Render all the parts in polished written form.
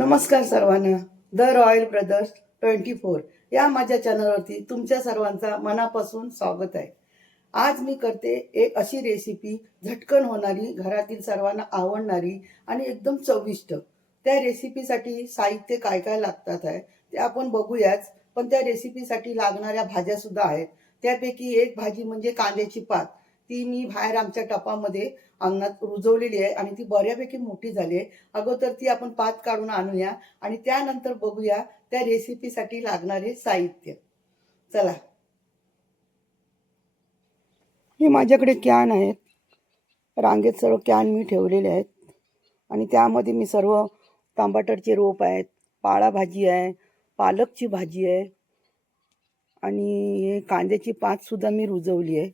नमस्कार सर्वांना. The royal brothers 24 या माझ्या चॅनलवरती तुमच्या सर्वांचा मनापासून स्वागत आहे. आज मी करते एक अशी रेसिपी, झटकन होणारी, घरातील सर्वांना आवडणारी आणि एकदम चविष्ट. त्या रेसिपीसाठी साहित्य काय काय लागतात आहे ते आपण बघूयाच. पण त्या रेसिपीसाठी लागणाऱ्या भाज्या सुद्धा आहेत. त्यापैकी एक भाजी म्हणजे कांद्याची पात. ती मी बाहेर आमच्या टपामध्ये अंगणात रुजवलेली आहे आणि ती बऱ्यापैकी मोठी झाली आहे. अगोदर ती आपण पात काढून आणूया आणि त्यानंतर बघूया त्या रेसिपीसाठी लागणारे साहित्य. चला, हे माझ्याकडे कॅन आहेत. रांगेत सर्व कॅन मी ठेवलेले आहेत आणि त्यामध्ये मी सर्व टमाटरचे रोप आहेत, पाळाभाजी आहे, पालकची भाजी आहे आणि हे कांद्याची पात सुद्धा मी रुजवली आहे.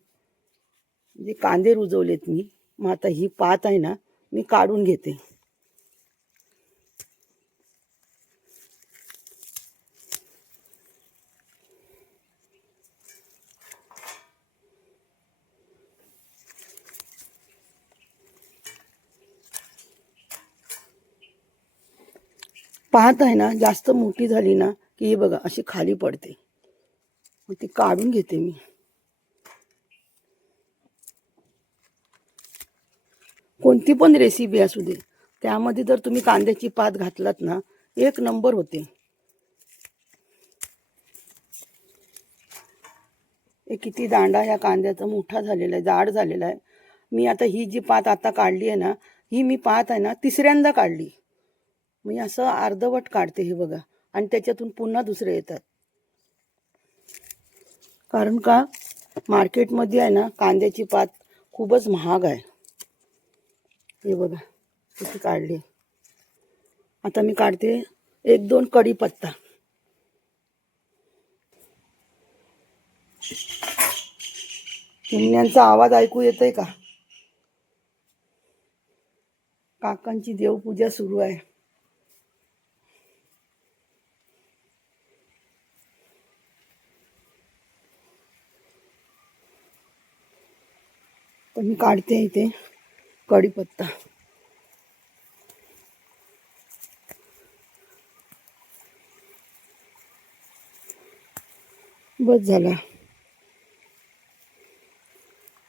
म्हणजे कांदे रुजवलेत मी. मग आता ही पात आहे ना, मी काढून घेते. पात आहे ना, जास्त मोठी झाली ना की हे बघा अशी खाली पडते. मग ती काढून घेते मी. कोणती पण रेसिपी असू दे, त्यामध्ये जर तुम्ही कांद्याची पात घातलात ना, एक नंबर होते. हे किती दांडा या कांद्याचा मोठा झालेला आहे, जाड झालेला आहे. मी आता ही जी पात आता काढली आहे ना, ही मी पात आहे ना तिसऱ्यांदा काढली. मी असं अर्धवट काढते हे बघा, आणि त्याच्यातून पुन्हा दुसरे येतात. कारण का मार्केटमध्ये आहे ना कांद्याची पात खूपच महाग आहे. हे बघा किती काढली. आता मी काढते एक दोन कढीपत्ता. चिमण्यांचा आवाज ऐकू येतोय का? काकांची देवपूजा सुरू आहे. तर मी काढते इथे कढीपत्ता. बस झाला.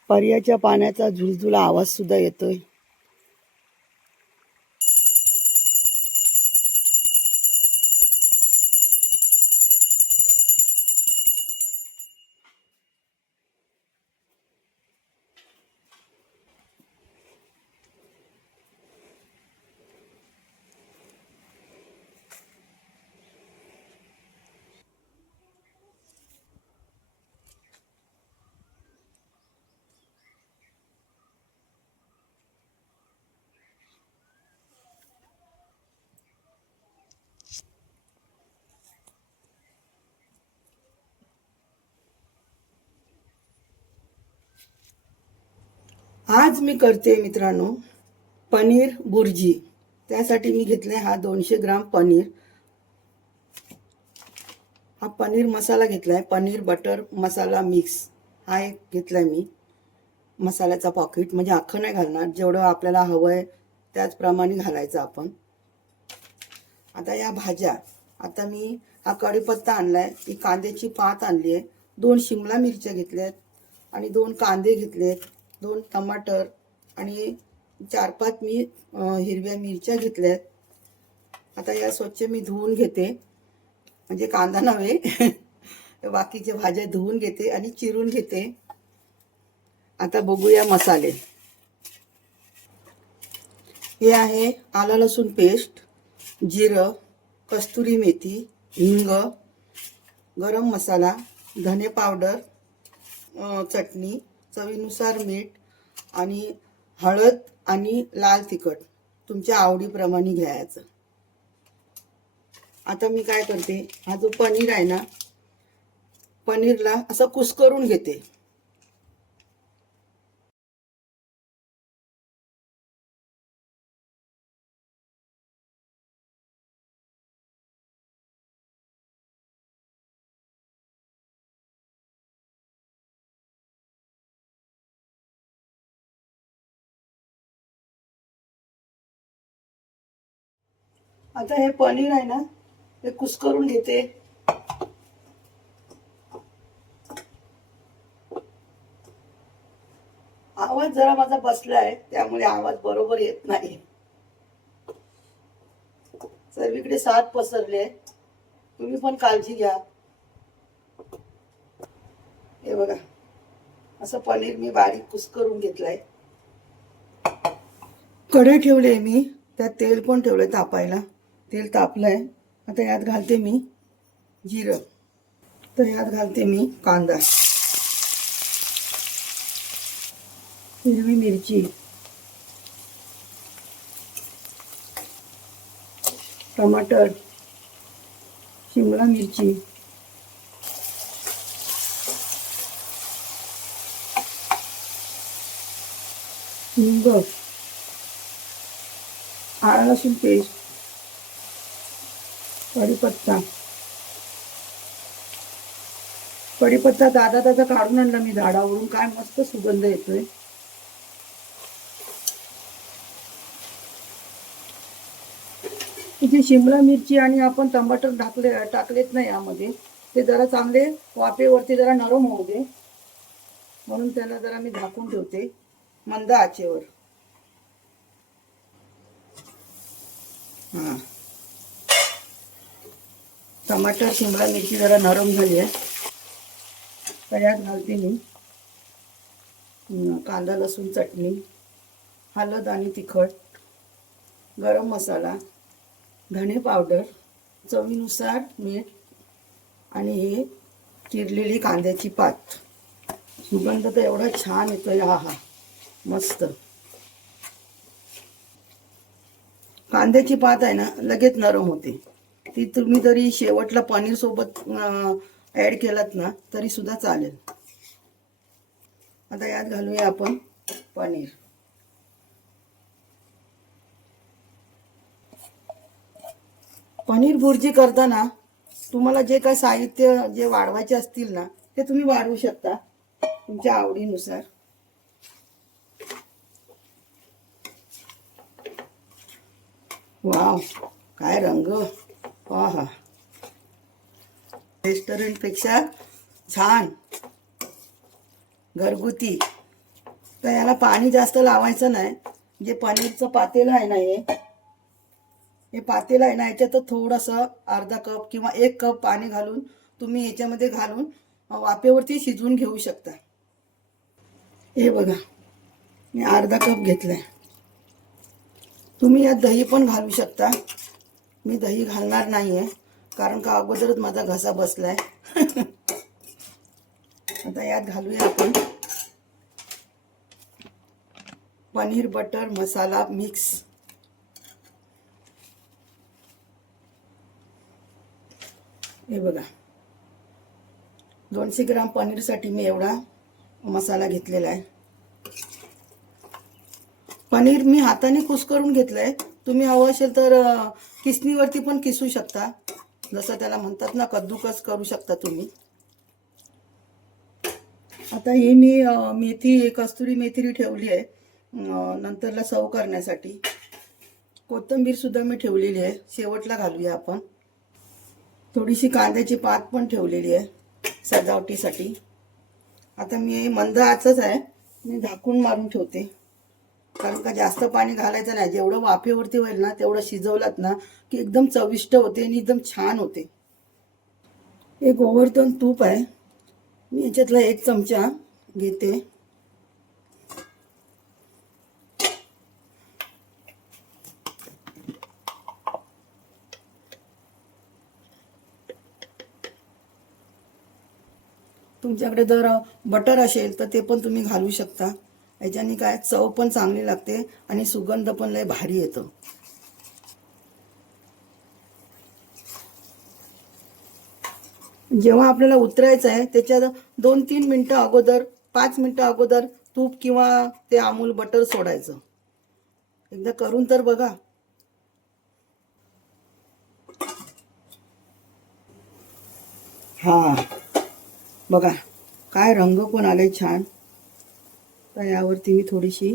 पर्याच्या पाण्याचा झुलझुला आवाज सुद्धा येतोय. आज मी करते मित्रांनो पनीर बुर्जी. त्यासाठी मी घेतले हा 200 ग्राम पनीर. हा पनीर मसाला घेतलाय, पनीर बटर मसाला मिक्स हा एक घेतलाय मी. मसाल्याचा पॉकेट, म्हणजे अख्खं नाही घालणार, जेवढं आपल्याला हवं आहे त्याचप्रमाणे घालायचं आपण. आता या भाज्या, आता मी हा कढीपत्ता आणलाय, ही कांद्याची पात आणली आहे, 2 शिमला मिरच्या घेतल्यात आणि 2 कांदे घेतलेत, 2 टमाटर आणि 4-5 मी हिरव्या मिरच्या घेतल्यात. आता या स्वच्छ मी धुवून घेते, म्हणजे कांदा नव्हे बाकीच्या भाज्या धुवून घेते आणि चिरून घेते. आता बघूया मसाले. हे आहे आलं लसूण पेस्ट, जिरं, कस्तुरी मेथी, हिंग, गरम मसाला, धने पावडर, चटणी, चवीनुसार मीठ आणि हळद आणि लाल तिखट तुमच्या आवडीप्रमाणे घ्यायचं. आता मी काय करते, हा जो पनीर आहे ना, पनीरला असं कुस्करून घेते. आता हे पनीर आहे ना, हे कुस्करून घेते. आवाज जरा माझा बसलाय, त्यामुळे आवाज बरोबर येत नाही. सर्वीकडे साथ पसरले, तुम्ही पण काळजी घ्या. हे बघा, असं पनीर मी बारीक कुस्करून घेतलंय. कढई ठेवले मी, त्यात तेल पण ठेवलंय तापायला. तेल तापलंय. आता यात घालते मी जिरं. तर यात घालते मी कांदा, हिरवी मिरची, टमाटर, शिमला मिरची, हिंग, आलं लसूण पेस्ट, कढीपत्ता. कढीपत्ता ताजा काढून आणला मी झाडावरून, काय मस्त सुगंध येतोय. इथे शिमला मिरची आणि आपण टमाटर टाकलेत ना यामध्ये, ते जरा चांगले वाफेवरती जरा नरम होऊ दे, म्हणून त्याला जरा मी झाकून ठेवते मंद आचेवर. हां, टमाटर शिमला मिरची जरा नरम झाली आहे. तर यात घालते मी कांदा लसूण चटणी, हळद आणि तिखट, गरम मसाला, धणे पावडर, चवीनुसार मीठ आणि हे चिरलेली कांद्याची पात. सुगंध तर एवढा छान येतोय, हा हा मस्त. कांद्याची पात आहे ना, लगेच नरम होते. ती तुम्ही जरी शेवटला पनीर सोबत ऍड केलात ना तरी सुद्धा चालेल. आता यात घालूया आपण पनीर. पनीर भुर्जी करताना तुम्हाला जे काय साहित्य जे वाढवायचे असतील ना, ते तुम्ही वाढवू शकता तुमच्या आवडीनुसार. वाव, काय रंग, हा, रेस्टॉरंट पेक्षा छान, घरगुती. तर याला पाणी जास्त लावायचं नाही. जे पनीरचं पातेलं आहे ना, हे पातेलं आहे ना, याच्यात थोडंसं अर्धा कप किंवा 1 कप पाणी घालून तुम्ही याच्यामध्ये घालून वाफेवरती शिजवून घेऊ शकता. हे बघा, मी अर्धा कप घेतलाय. तुम्ही यात दही पण घालू शकता. मी दही घालणार नाहीये, कारण का अगोदरच माझा घसा बसलाय. आता यात घालूया आपण पनीर बटर मसाला मिक्स. हे बघा, 200 ग्राम पनीरसाठी मी एवढा मसाला घेतलेला आहे. पनीर मी हाताने कुस्करून घेतलंय. तुम्ही हवं असेल तर किसणीवरती पण किसू शकता, जसं त्याला म्हणतात ना, कद्दूकस करू शकता तुम्ही. आता हे मी मेथी, कस्तुरी मेथी ठेवली आहे नंतरला सर्व करण्यासाठी. कोथिंबीर सुद्धा मी ठेवलेली आहे, शेवटला घालूया आपण. थोडीशी कांद्याची पात पण ठेवलेली आहे सजावटीसाठी. आता मी मंद आचच आहे, मी झाकून मारून ठेवते, कारण का जास्त पाणी घालायचं नाही. जेवढं वाफेवरती होईल ना तेवढं शिजवलात ना की एकदम चविष्ट होते आणि एकदम छान होते. एक गोवर्धन तूप आहे, मी याच्यातला 1 चमचा घेते. तुमच्याकडे जर बटर असेल तर ते पण तुम्ही घालू शकता. याच्याने काय चव पण चांगली लागते आणि सुगंध पण लय भारी येतो. जेव्हा आपल्याला उतरायचं आहे त्याच्या 2-3 मिनिटं अगोदर, 5 मिनिटं अगोदर तूप किंवा ते अमूल बटर सोडायचं. एकदा करून तर बघा. हा बघा, काय रंग पण आले छान. तर यावरती मी थोडीशी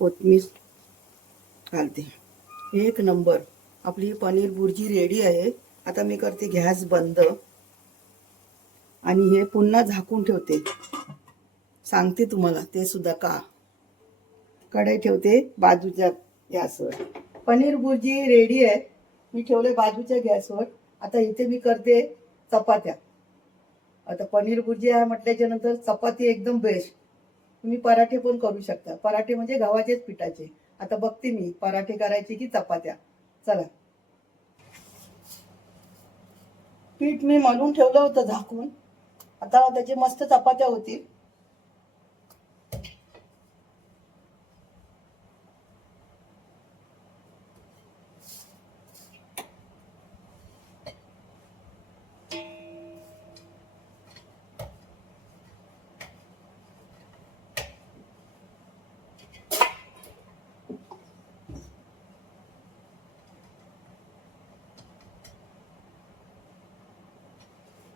कोथिंबीर घालते. 1 नंबर. आपली पनीर बुर्जी रेडी आहे. आता मी करते गॅस बंद आणि हे पुन्हा झाकून ठेवते. सांगते तुम्हाला ते सुद्धा का. कढई ठेवते बाजूच्या गॅसवर. पनीर बुर्जी रेडी आहे. मी ठेवले बाजूच्या गॅसवर. आता इथे मी करते चपात्या. आता पनीर भुर्जी आहे म्हटल्याच्या नंतर चपाती एकदम बेस्ट. तुम्ही पराठे पण करू शकता. पराठे म्हणजे गव्हाचेच पिठाचे. आता बघते मी पराठे करायचे की चपात्या. चला. पीठ मी मळून ठेवलं होतं झाकून. आता त्याचे मस्त चपात्या होतील.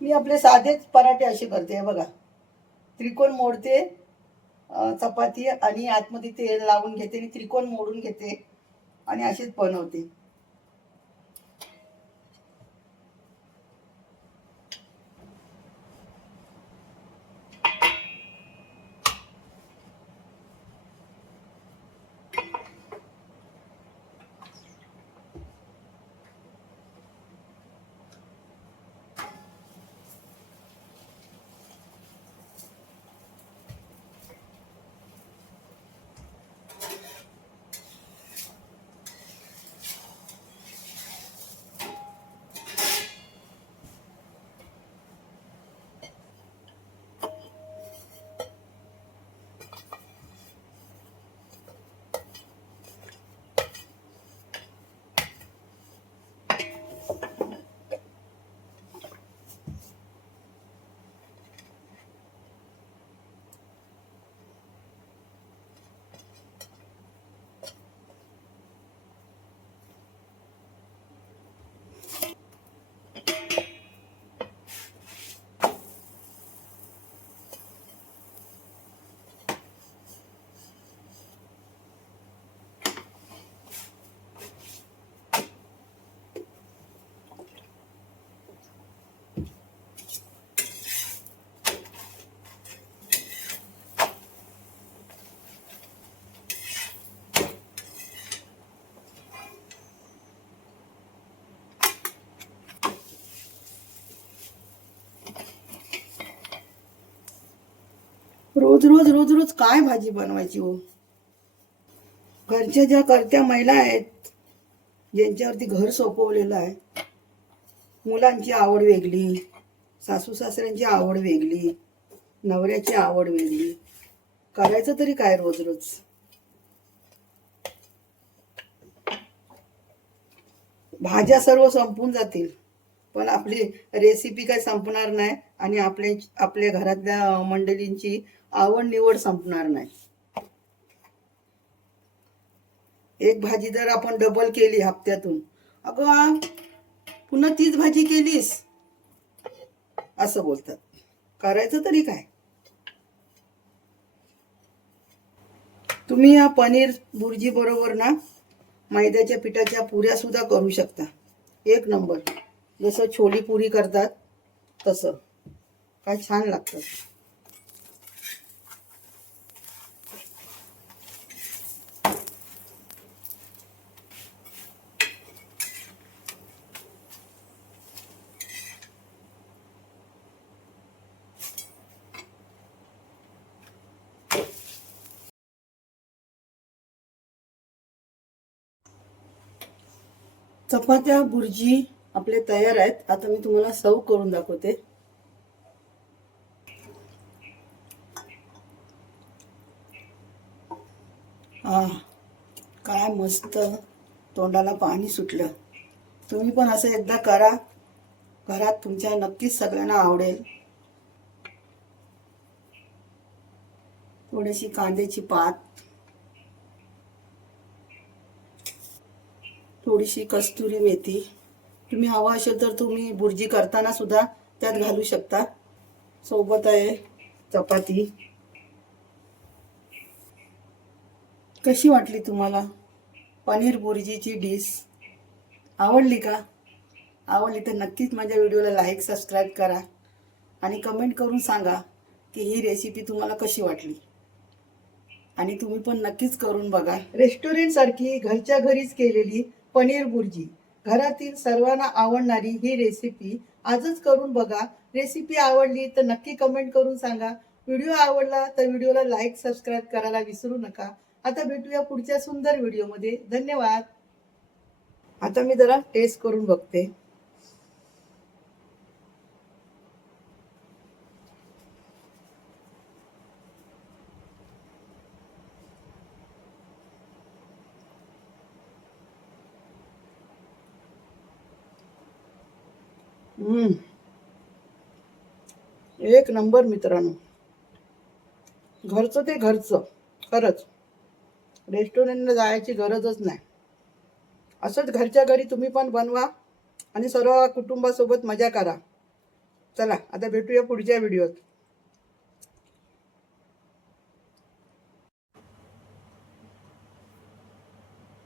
मी आपले साधेच पराठे असे करते बघा. त्रिकोण मोडते चपाती आणि आतमध्ये तेल लावून घेते आणि त्रिकोण मोडून घेते आणि असेच बनवते. रोज रोज रोज रोज काय भाजी बनवायची हो. घरच्या ज्या करत्या महिला आहेत ज्यांच्यावरती घर सोपवलेलं आहे, मुलांची आवड वेगळी, सासू सासऱ्यांची आवड वेगळी, नवऱ्याची आवड वेगळी, करायचं तरी काय रोज रोज. भाज्या सर्व संपून जातील पण आपली रेसिपी काय संपणार नाही आणि आपल्या घरातल्या मंडळींची आवड निवड संपणार नाही. एक भाजी जर आपण डबल केली हप्त्यातून, अगं पुन्हा तीच भाजी केलीस असं बोलतात. करायचं तरी काय. तुम्ही या पनीर भुर्जी बरोबर ना मैद्याच्या पिठाच्या पुऱ्या सुद्धा करू शकता. एक नंबर. जसं छोली पुरी करतात तसं. काय छान लागतं. चपात्या भुर्जी आपले तयार आहेत. आता मी तुम्हाला सर्व करून दाखवते. काय मस्त तोंडाला पाणी सुटलं. तुम्ही पण असं एकदा करा. घरात तुमच्या नक्कीच सगळ्यांना आवडेल. थोडीशी कांद्याची पात, थोडीशी कस्तुरी मेथी. तुम्ही हवा असेल तर तुम्ही भुर्जी करताना सुद्धा त्यात घालू शकता. सोबत आहे चपाती. कशी वाटली तुम्हाला पनीर भुर्जीची डिश? आवडली का? आवडली तर नक्कीच माझ्या व्हिडिओला लाईक सबस्क्राईब करा आणि कमेंट करून सांगा की ही रेसिपी तुम्हाला कशी वाटली. आणि तुम्ही पण नक्कीच करून बघा. रेस्टॉरंट सारखी घरच्या घरीच केलेली पनीर भुर्जी, घरातील सर्वांना आवडणारी ही रेसिपी आजच करून बघा. रेसिपी आवडली तर नक्की कमेंट करून सांगा. व्हिडिओ आवडला तर व्हिडिओला लाईक सबस्क्राईब करायला विसरू नका. आता भेटूया पुढच्या सुंदर व्हिडिओमध्ये. धन्यवाद. आता मी जरा टेस्ट करून बघते. एक नंबर मित्रांनो. घरचं ते घरचं. खरंच रेस्टॉरंटला जायची गरजच नाही. असंच घरच्या घरी तुम्ही पण बनवा आणि सर्व कुटुंबासोबत मजा करा. चला आता भेटूया पुढच्या व्हिडिओत.